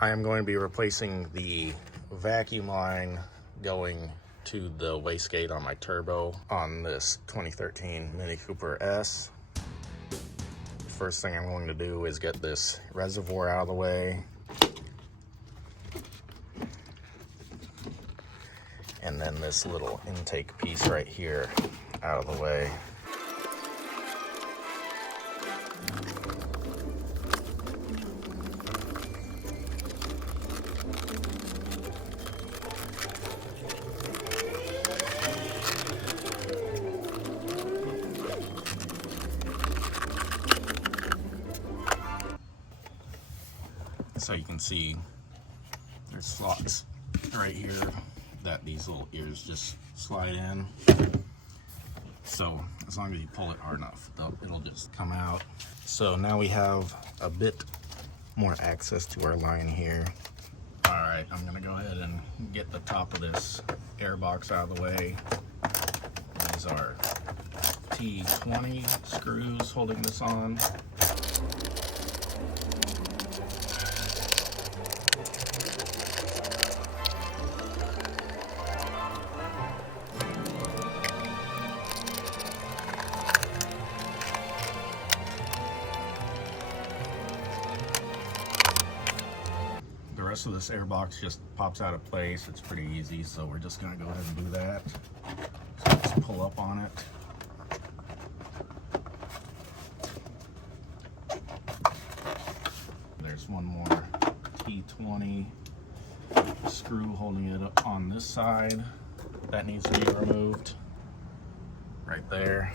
I am going to be replacing the vacuum line going to the wastegate on my turbo on this 2013 Mini Cooper S. First thing I'm going to do is get this reservoir out of the way. And then this little intake piece right here out of the way. So you can see there's slots right here that these little ears just slide in. So as long as you pull it hard enough, it'll just come out. So now we have a bit more access to our line here. All right, I'm gonna go ahead and get the top of this air box out of the way. These are T20 screws holding this on. The rest of this air box just pops out of place. It's pretty easy, so we're just gonna go ahead and do that. So just pull up on it. There's one more T20 screw holding it up on this side. That needs to be removed right there.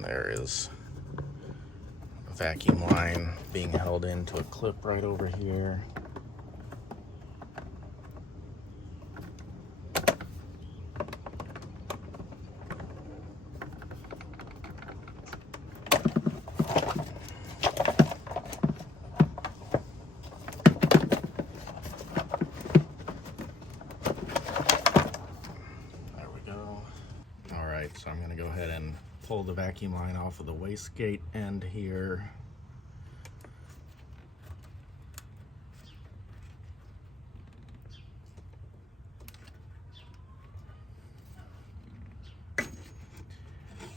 There is a vacuum line being held into a clip right over here. There we go. All right, so I'm gonna go ahead and pull the vacuum line off of the wastegate end here.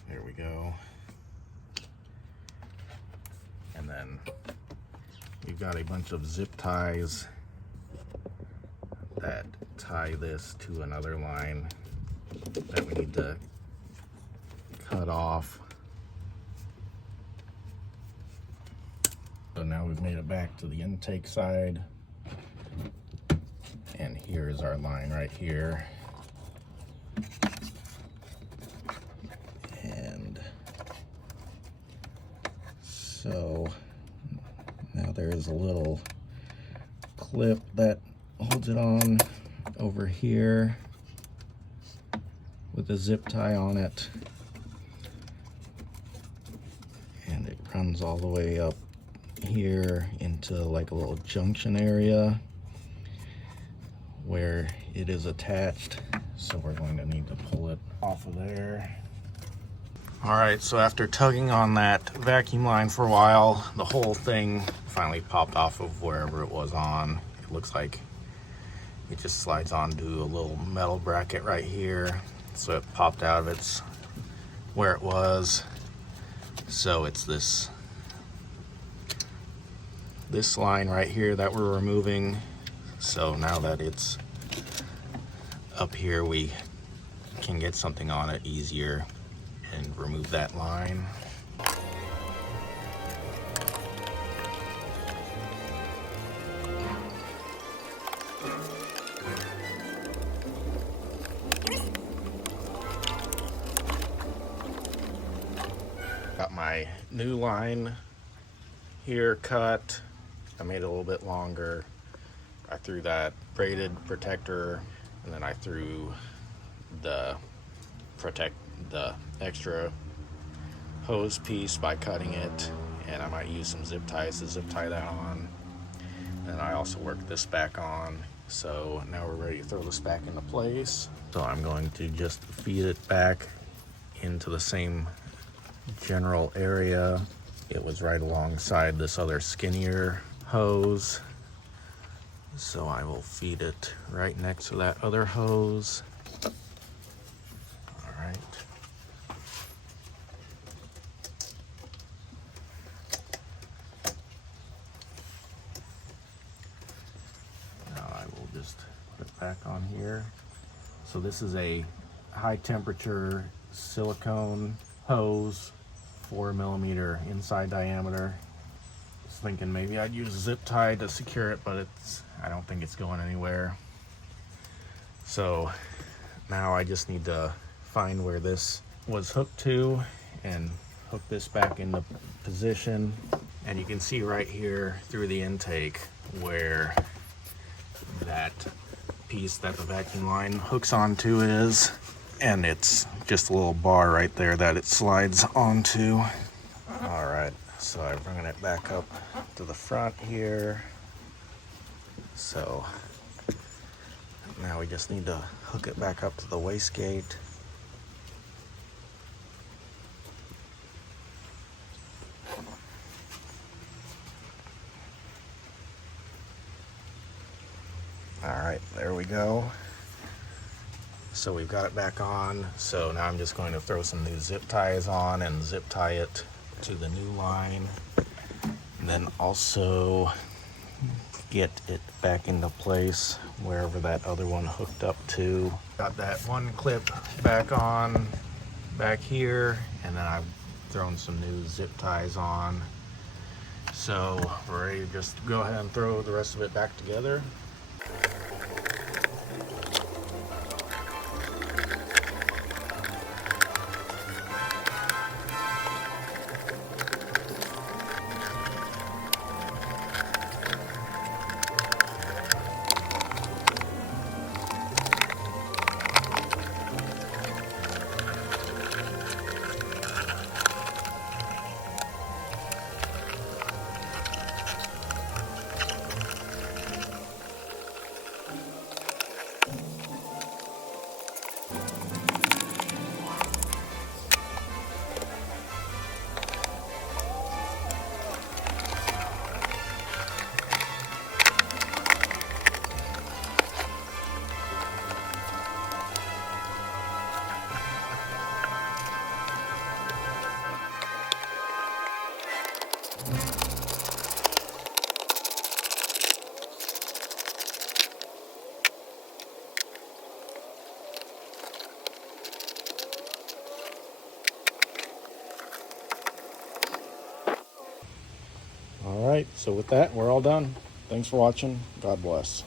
There we go. And then we've got a bunch of zip ties that tie this to another line that we need to cut off. So now we've made it back to the intake side, and here is our line right here. And so now there is a little clip that holds it on over here with a zip tie on it. It runs all the way up here into like a little junction area where it is attached. So we're going to need to pull it off of there. All right, so after tugging on that vacuum line for a while, the whole thing finally popped off of wherever it was on. It looks like it just slides onto a little metal bracket right here. So it popped out of its where it was. So it's this line right here that we're removing. So now that it's up here, we can get something on it easier and remove that line. Got my new line here cut. I made it a little bit longer. I threw that braided protector, and then I threw the extra hose piece by cutting it, and I might use some zip ties to zip tie that on. And I also worked this back on. So now we're ready to throw this back into place. So I'm going to just feed it back into the same general area. It was right alongside this other skinnier hose. So I will feed it right next to that other hose. All right. Now I will just put it back on here. So this is a high temperature silicone hose, 4mm inside diameter. I was thinking maybe I'd use a zip tie to secure it, but I don't think it's going anywhere. So now I just need to find where this was hooked to and hook this back into position. And you can see right here through the intake where that piece that the vacuum line hooks onto is, and it's just a little bar right there that it slides onto. All right, so I'm bringing it back up to the front here. So now we just need to hook it back up to the wastegate. All right, there we go. So we've got it back on. So now I'm just going to throw some new zip ties on and zip tie it to the new line. And then also get it back into place wherever that other one hooked up to. Got that one clip back on back here, and then I've thrown some new zip ties on. So we're ready to just go ahead and throw the rest of it back together. All right, so with that, we're all done. Thanks for watching. God bless.